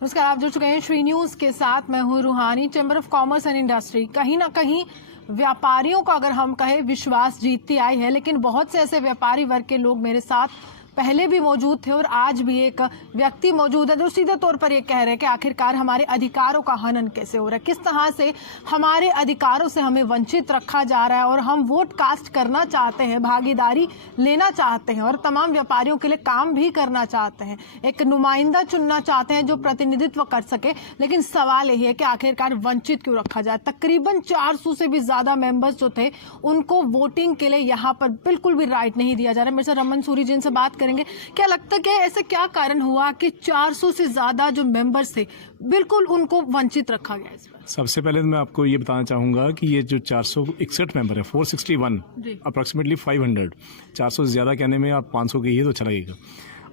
नमस्कार, आप जुड़ चुके हैं श्री न्यूज के साथ। मैं हूं रूहानी। Chamber of commerce and industry कहीं ना कहीं व्यापारियों का अगर हम कहें विश्वास जीतती आई है, लेकिन बहुत से ऐसे व्यापारी वर्ग के लोग मेरे साथ पहले भी मौजूद थे और आज भी एक व्यक्ति मौजूद है जो सीधे तौर पर ये कह रहे हैं कि आखिरकार हमारे अधिकारों का हनन कैसे हो रहा है, किस तरह से हमारे अधिकारों से हमें वंचित रखा जा रहा है और हम वोट कास्ट करना चाहते हैं, भागीदारी लेना चाहते हैं और तमाम व्यापारियों के लिए काम भी करना चाहते हैं, एक नुमाइंदा चुनना चाहते हैं जो प्रतिनिधित्व कर सके। लेकिन सवाल यही है कि आखिरकार वंचित क्यों रखा जाए। तकरीबन 400 से भी ज्यादा मेंबर्स जो थे उनको वोटिंग के लिए यहाँ पर बिल्कुल भी राइट नहीं दिया जा रहा है। मेरे से रमन सूरी जिनसे बात करेंगे। क्या लगता है कि ऐसे क्या कारण हुआ कि 400 से ज्यादा जो मेंबर्स थे बिल्कुल उनको वंचित रखा गया इस बार? सबसे पहले तो मैं आपको ये बताना चाहूँगा कि ये जो 461 मेंबर है, 461 अप्रॉक्सीमेटली 500, 400 से ज़्यादा कहने में आप 500 कहिए तो अच्छा लगेगा।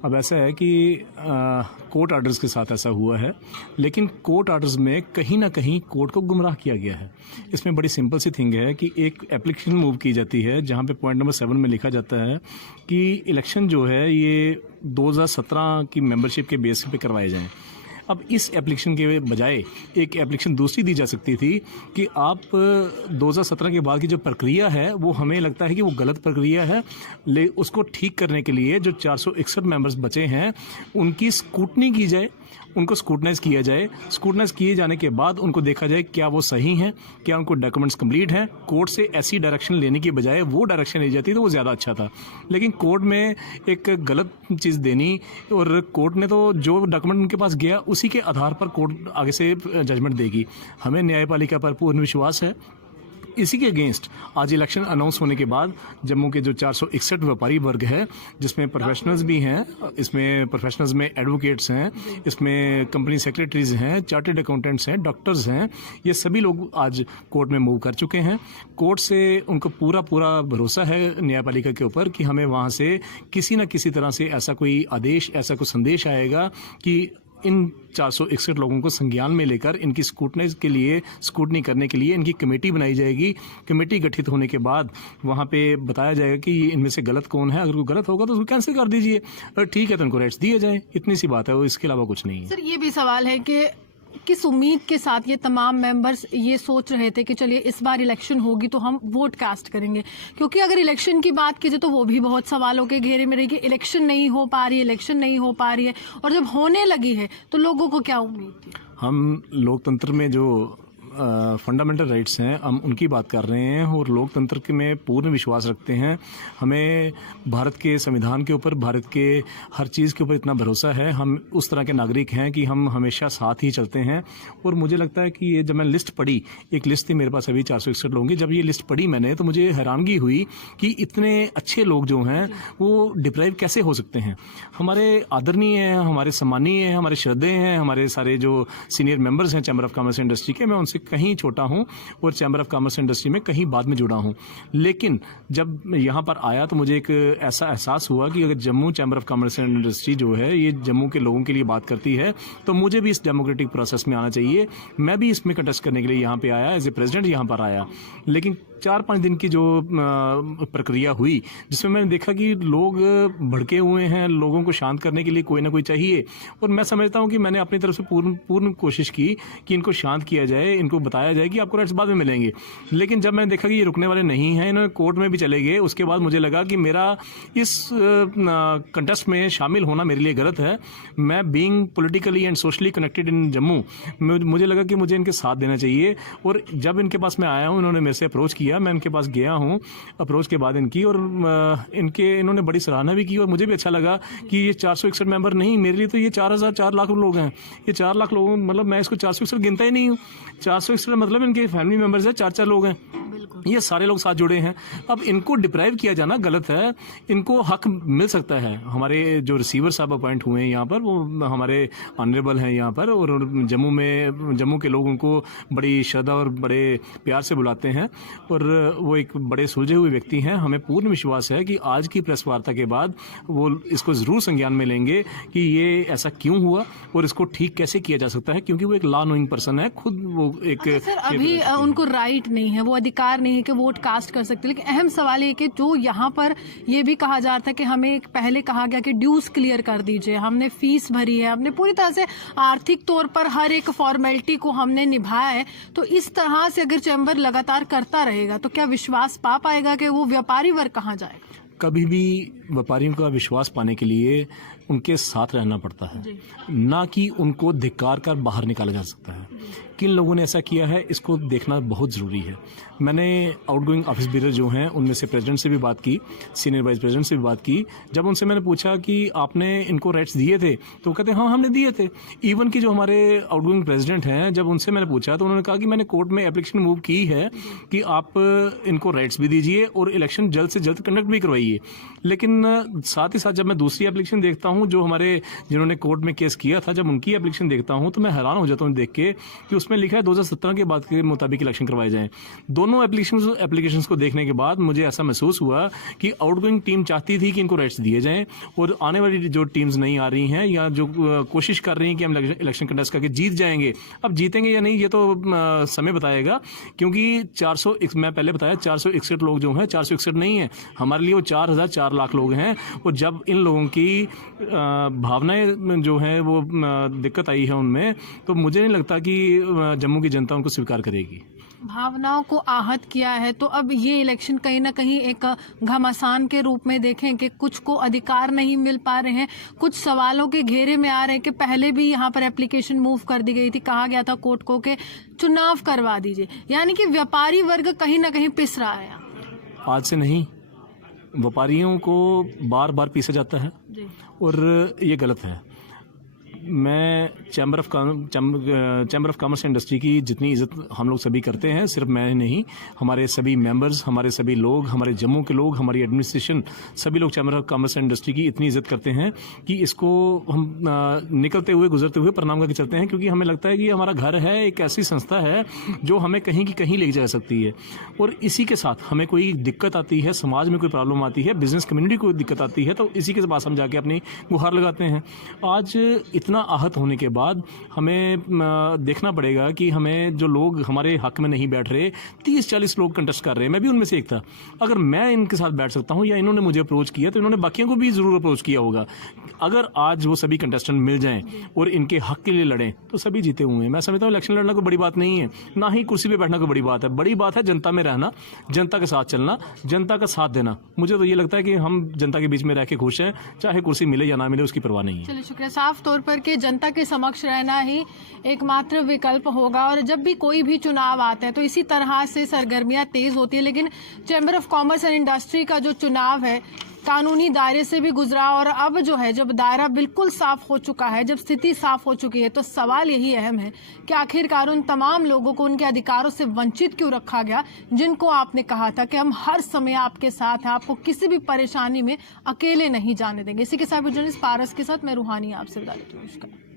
अब ऐसा है कि कोर्ट आर्डर्स के साथ ऐसा हुआ है, लेकिन कोर्ट आर्डर्स में कहीं ना कहीं कोर्ट को गुमराह किया गया है। इसमें बड़ी सिंपल सी थिंग है कि एक एप्लीकेशन मूव की जाती है जहां पे पॉइंट नंबर 7 में लिखा जाता है कि इलेक्शन जो है ये 2017 की मेंबरशिप के बेस पे करवाए जाएं। अब इस एप्लीकेशन के बजाय एक एप्लीकेशन दूसरी दी जा सकती थी कि आप 2017 के बाद की जो प्रक्रिया है वो हमें लगता है कि वो गलत प्रक्रिया है, ले उसको ठीक करने के लिए जो 461 मेंबर्स बचे हैं उनकी स्क्रूटनी की जाए, उनको स्क्रूटनाइज किया जाए। स्क्रूटनाइज किए जाने के बाद उनको देखा जाए क्या वो सही हैं, क्या उनको डॉक्यूमेंट्स कंप्लीट हैं। कोर्ट से ऐसी डायरेक्शन लेने की बजाय वो डायरेक्शन ली जाती तो वो ज़्यादा अच्छा था। लेकिन कोर्ट में एक गलत चीज़ देनी और कोर्ट ने तो जो डॉक्यूमेंट उनके पास गया उसी के आधार पर कोर्ट आगे से जजमेंट देगी। हमें न्यायपालिका पर पूर्ण विश्वास है। इसी के अगेंस्ट आज इलेक्शन अनाउंस होने के बाद जम्मू के जो 461 व्यापारी वर्ग है, जिसमें प्रोफेशनल्स भी हैं, इसमें प्रोफेशनल्स में एडवोकेट्स हैं, इसमें कंपनी सेक्रेटरीज हैं, चार्टर्ड अकाउंटेंट्स हैं, डॉक्टर्स हैं, ये सभी लोग आज कोर्ट में मूव कर चुके हैं। कोर्ट से उनको पूरा भरोसा है न्यायपालिका के ऊपर कि हमें वहाँ से किसी न किसी तरह से ऐसा कोई आदेश, ऐसा कोई संदेश आएगा कि इन 461 लोगों को संज्ञान में लेकर इनकी स्क्रूटनी करने के लिए इनकी कमेटी बनाई जाएगी। कमेटी गठित होने के बाद वहाँ पे बताया जाएगा कि इनमें से गलत कौन है। अगर कोई गलत होगा तो उसको कैंसिल कर दीजिए, अगर ठीक है तो उनको राइट्स दिए जाए। इतनी सी बात है, वो इसके अलावा कुछ नहीं है। सर, ये भी सवाल है कि किस उम्मीद के साथ ये तमाम मेंबर्स ये सोच रहे थे कि चलिए इस बार इलेक्शन होगी तो हम वोट कास्ट करेंगे, क्योंकि अगर इलेक्शन की बात कीजिए तो वो भी बहुत सवालों के घेरे में रही कि इलेक्शन नहीं हो पा रही है, और जब होने लगी है तो लोगों को क्या उम्मीद थी? हम लोकतंत्र में जो फंडामेंटल राइट्स हैं हम उनकी बात कर रहे हैं और लोकतंत्र के में पूर्ण विश्वास रखते हैं। हमें भारत के संविधान के ऊपर, भारत के हर चीज़ के ऊपर इतना भरोसा है। हम उस तरह के नागरिक हैं कि हम हमेशा साथ ही चलते हैं। और मुझे लगता है कि ये जब मैंने लिस्ट पढ़ी, एक लिस्ट थी मेरे पास अभी 461 लोगों की, जब ये लिस्ट पढ़ी मैंने तो मुझे हैरानगी हुई कि इतने अच्छे लोग जो हैं वो डिप्राइव कैसे हो सकते हैं। हमारे आदरणीय हैं, हमारे सम्मानीय हैं, हमारे श्रद्धेय हैं, हमारे सारे जो सीनियर मेंबर्स हैं चैम्बर ऑफ कॉमर्स इंडस्ट्री के, मैं उनसे कहीं छोटा हूं और चैम्बर ऑफ कॉमर्स इंडस्ट्री में कहीं बाद में जुड़ा हूं। लेकिन जब यहां पर आया तो मुझे एक ऐसा एहसास हुआ कि अगर Jammu chamber of commerce and industry जो है ये जम्मू के लोगों के लिए बात करती है तो मुझे भी इस डेमोक्रेटिक प्रोसेस में आना चाहिए। मैं भी इसमें कंटेस्ट करने के लिए यहाँ पे आया, एज ए प्रेसिडेंट यहाँ पर आया। लेकिन 4-5 दिन की जो प्रक्रिया हुई जिसमें मैंने देखा कि लोग भड़के हुए हैं, लोगों को शांत करने के लिए कोई ना कोई चाहिए। और मैं समझता हूं कि मैंने अपनी तरफ से पूर्ण कोशिश की कि इनको शांत किया जाए, इनको बताया जाए कि आपको राइट्स बाद में मिलेंगे। लेकिन जब मैंने देखा कि ये रुकने वाले नहीं हैं, इन्होंने कोर्ट में भी चले गए, उसके बाद मुझे लगा कि मेरा इस कंटेस्ट में शामिल होना मेरे लिए गलत है। मैं being politically and socially connected in Jammu, मुझे लगा कि मुझे इनके साथ देना चाहिए। और जब इनके पास मैं आया हूँ, इन्होंने मेरे से अप्रोच किया, मैं इनके पास गया हूँ अप्रोच के बाद इनकी, और इन्होंने बड़ी सराहना भी की और मुझे भी अच्छा लगा कि ये 461 मेंबर नहीं, मेरे लिए तो ये 4 लाख लोग हैं। ये 4 लाख लोग, मतलब मैं इसको 461 गिनता ही नहीं हूँ। 461 मतलब इनके फैमिली मेंबर्स है, 4 लोग हैं, ये सारे लोग साथ जुड़े हैं। अब इनको डिप्राइव किया जाना गलत है। इनको हक मिल सकता है। हमारे जो रिसीवर साहब अपॉइंट हुए हैं यहाँ पर, वो हमारे ऑनरेबल हैं यहाँ पर, और जम्मू के लोग उनको बड़ी श्रद्धा और बड़े प्यार से बुलाते हैं। और और वो एक बड़े सुलझे हुए व्यक्ति हैं। हमें पूर्ण विश्वास है कि आज की प्रेस वार्ता के बाद वो इसको ज़रूर संज्ञान में लेंगे कि ये ऐसा क्यों हुआ और इसको ठीक कैसे किया जा सकता है, क्योंकि वो एक लॉ नोइंग पर्सन है खुद। वो एक सर अभी उनको राइट नहीं है, वो अधिकार नहीं है कि वोट कास्ट कर सकते, लेकिन अहम सवाल ये कि जो यहाँ पर ये भी कहा जा रहा था कि हमें पहले कहा गया कि ड्यूज क्लियर कर दीजिए, हमने फीस भरी है, हमने पूरी तरह से आर्थिक तौर पर हर एक फॉर्मेलिटी को हमने निभाया है, तो इस तरह से अगर चैम्बर लगातार करता रहेगा तो क्या विश्वास पा पाएगा कि वो व्यापारी वर्ग कहाँ जाएगा? कभी भी व्यापारियों का विश्वास पाने के लिए उनके साथ रहना पड़ता है, ना कि उनको धिक्कार कर बाहर निकाला जा सकता है। किन लोगों ने ऐसा किया है इसको देखना बहुत ज़रूरी है। मैंने आउटगोइंग ऑफिस बीरर जो हैं उनमें से प्रेसिडेंट से भी बात की, सीनियर वाइस प्रेसिडेंट से भी बात की। जब उनसे मैंने पूछा कि आपने इनको राइट्स दिए थे, तो वो कहते हैं हाँ हमने दिए थे। इवन कि जो हमारे आउटगोइंग प्रेसिडेंट हैं, जब उनसे मैंने पूछा तो उन्होंने कहा कि मैंने कोर्ट में एप्लीकेशन मूव की है कि आप इनको राइट्स भी दीजिए और इलेक्शन जल्द से जल्द कंडक्ट भी करवाइए। लेकिन साथ ही साथ जब मैं दूसरी एप्लीकेशन देखता हूँ जो हमारे जिन्होंने कोर्ट में केस किया था, जब उनकी एप्लीकेशन देखता हूँ तो मैं हैरान हो जाता हूँ देख के कि उसमें लिखा है 2017 के बाद के मुताबिक इलेक्शन करवाए जाएं। दोनों एप्लीकेशंस को देखने के बाद मुझे ऐसा महसूस हुआ कि आउटगोइंग टीम चाहती थी कि इनको राइट्स दिए जाएं और आने वाली जो टीम्स नहीं आ रही हैं या जो कोशिश कर रही हैं कि हम इलेक्शन कंटेस्ट करके जीत जाएंगे, अब जीतेंगे या नहीं ये तो समय बताएगा। क्योंकि 400 मैं पहले बताया 461 लोग जो हैं, 461 नहीं है हमारे लिए, वो 4 लाख लोग हैं। और जब इन लोगों की भावनाएं जो हैं वो दिक्कत आई है उनमें, तो मुझे नहीं लगता कि जम्मू की जनता उनको स्वीकार करेगी। भावनाओं को आहत किया है तो अब ये इलेक्शन कहीं ना कहीं एक घमासान के रूप में देखें कि कुछ को अधिकार नहीं मिल पा रहे हैं, कुछ सवालों के घेरे में आ रहे हैं कि पहले भी यहाँ पर एप्लीकेशन मूव कर दी गई थी, कहा गया था कोर्ट को कि चुनाव करवा दीजिए, यानी कि व्यापारी वर्ग कहीं ना कहीं पिस रहा है। आज से नहीं, व्यापारियों को बार बार पीसा जाता है और ये गलत है। मैं चैम्बर ऑफ कॉमर्स इंडस्ट्री की जितनी इज्जत हम लोग सभी करते हैं, सिर्फ मैं नहीं, हमारे सभी मेंबर्स, हमारे सभी लोग, हमारे जम्मू के लोग, हमारी एडमिनिस्ट्रेशन, सभी लोग चैम्बर ऑफ कॉमर्स इंडस्ट्री की इतनी इज्जत करते हैं कि इसको हम निकलते हुए गुजरते हुए प्रणाम करके चलते हैं। क्योंकि हमें लगता है कि हमारा घर है, एक ऐसी संस्था है जो हमें कहीं की कहीं ले जा सकती है। और इसी के साथ हमें कोई दिक्कत आती है, समाज में कोई प्रॉब्लम आती है, बिजनेस कम्युनिटी को दिक्कत आती है, तो इसी के पास हम जाके अपनी गुहार लगाते हैं। आज इतना आहत होने के बाद हमें देखना पड़ेगा कि हमें जो लोग हमारे हक में नहीं बैठ रहे, 30-40 लोग कंटेस्ट कर रहे हैं, मैं भी उनमें से एक था। अगर मैं इनके साथ बैठ सकता हूं या इन्होंने मुझे अप्रोच किया तो इन्होंने बाकियों को भी जरूर अप्रोच किया होगा। अगर आज वो सभी कंटेस्टेंट मिल जाएं और इनके हक के लिए लड़ें तो सभी जीते हुए हैं। मैं समझता हूँ इलेक्शन लड़ना कोई बड़ी बात नहीं है, ना ही कुर्सी पे बैठना कोई बड़ी बात है। बड़ी बात है जनता में रहना, जनता के साथ चलना, जनता का साथ देना। मुझे तो ये लगता है कि हम जनता के बीच में रह के खुश हैं, चाहे कुर्सी मिले या ना मिले उसकी परवाह नहीं है। चलिए शुक्रिया। साफ तौर पर कि जनता के समक्ष रहना ही एकमात्र विकल्प होगा और जब भी कोई भी चुनाव आता है तो इसी तरह से सरगर्मियां तेज होती है। लेकिन chamber of commerce and industry का जो चुनाव है कानूनी दायरे से भी गुजरा और अब जो है जब दायरा बिल्कुल साफ हो चुका है, जब स्थिति साफ हो चुकी है, तो सवाल यही अहम है कि आखिरकार उन तमाम लोगों को उनके अधिकारों से वंचित क्यों रखा गया, जिनको आपने कहा था कि हम हर समय आपके साथ हैं, आपको किसी भी परेशानी में अकेले नहीं जाने देंगे। इसी के साथ जर्नलिस्ट पारस के साथ मैं रूहानी आपसे विदा लेती हूं।